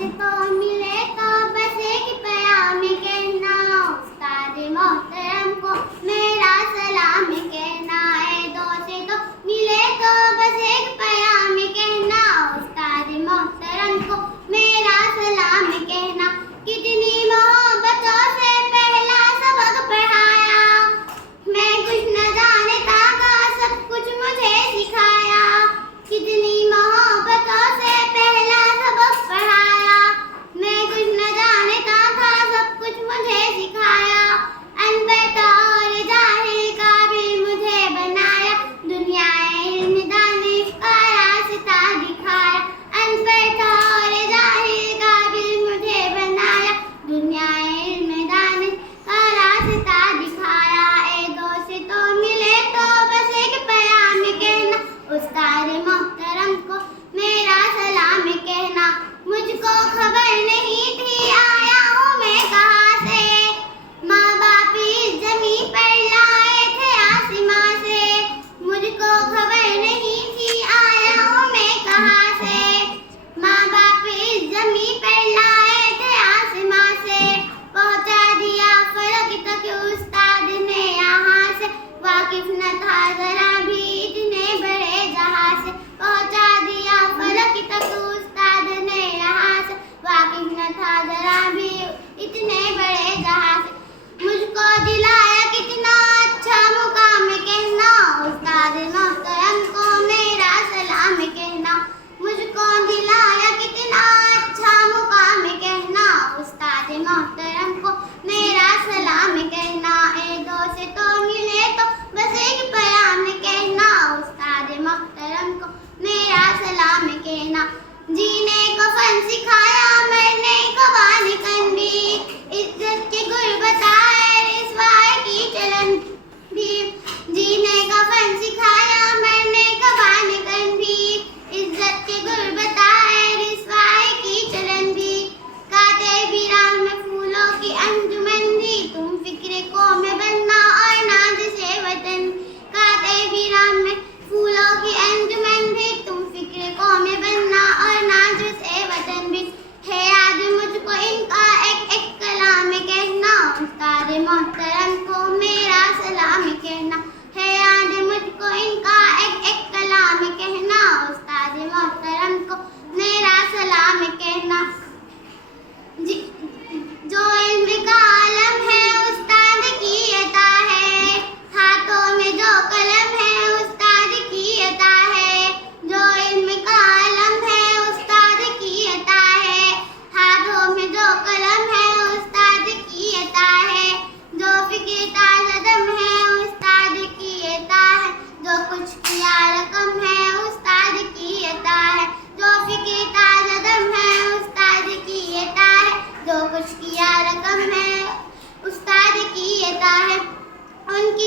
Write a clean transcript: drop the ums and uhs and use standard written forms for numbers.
से तो मिले तो बस एक प्याम कहना, उस्ताद मोहतरम को मेरा सलाम कहना। दो से तो मिले तो बस एक प्याम कहना, उस्ताद मोहतरम को मेरा सलाम कहना। कितनी मोहब्बतों से पहला सबक पढ़ाया, मैं कुछ न जानता था सब कुछ मुझे सिखाया। कितनी मोहब्बतों से पहला सबक पढ़ाया, मैं कुछ न जानता था सब कुछ मुझे सिखाया। अनपढ़ और जाहिल का भी मुझे बनाया, दुनिया इल्म दानिश का रास्ता दिखाया। अनपढ़ और जाहिल का भी मुझे बनाया, दुनिया इल्म दानिश का रास्ता दिखाया। दो से तो मिले तो बस एक प्याम कहना, उस्ताद मोहतरम को मेरा सलाम कहना। मुझको खबर नहीं थी आया हूँ मैं कहाँ से, माँ बाप इस ज़मीं पर लाए थे आसमां से। मुझको खबर नहीं थी आया हूँ मैं कहाँ से, माँ बाप इस ज़मीं पर लाए थे आसमां से। पहुँचा दिया फलक तक उस्ताद ने यहाँ से, वाकिफ न था जरा भी इतने बड़े जहाँ से। पहुँचा दिया फलक तक उस्ताद ने यहाँ से, वाकिफ न था जरा भी इतने बड़े जहाँ से। मुझको दिलाया कितना अच्छा मुकाम कहना, उस्ताद मोहतरम को मेरा सलाम कहना। मुझको दिलाया कितना अच्छा मुकाम कहना, उस्ताद मोहतरम को मेरा सलाम कहना। दो से तो मिले तो बस एक प्याम कहना, उस्ताद मोहतरम को मेरा सलाम कहना। जीने को फन सिखाया मरने को बानी कंदी, इज्जत की गुर्बत है रिस्वाई की चलन भी। जीने का फन सिखाया मरने को बानी कंदी, इज्जत की गुर्बत है रिस्वाई की चलन भी। काते भी राह में फूलों की अंजुमन भी, तुम फिक्रे को में बनना और नाज से वतन। काते भी राह में फूलों की अंजुमन भी, तुम फिक्रे को में बनना और नाज से वतन भी। है याद मुझको इनका एक एक कलाम कहना, उस्ताद मोहतरम को मेरा सलाम कहना। है याद मुझको इनका एक एक कलाम कहना, उस्ताद मोहतरम को मेरा सलाम कहना। जो इल्म का आलम है उस्ताद की अता है, हाथों में जो कलम है उस्ताद की अता है। जो इल्म का आलम है उस्ताद की अता है, हाथों में जो कलम है उस्ताद की अता है। जो फिक्र ताज़दम है उस्ताद की अता है, जो कुछ किया रकम है उस्ताद की अता है। जो फिक्र ताज़दम है उस्ताद की अता है, जो कुछ किया रकम है उस्ताद की अता है। उनकी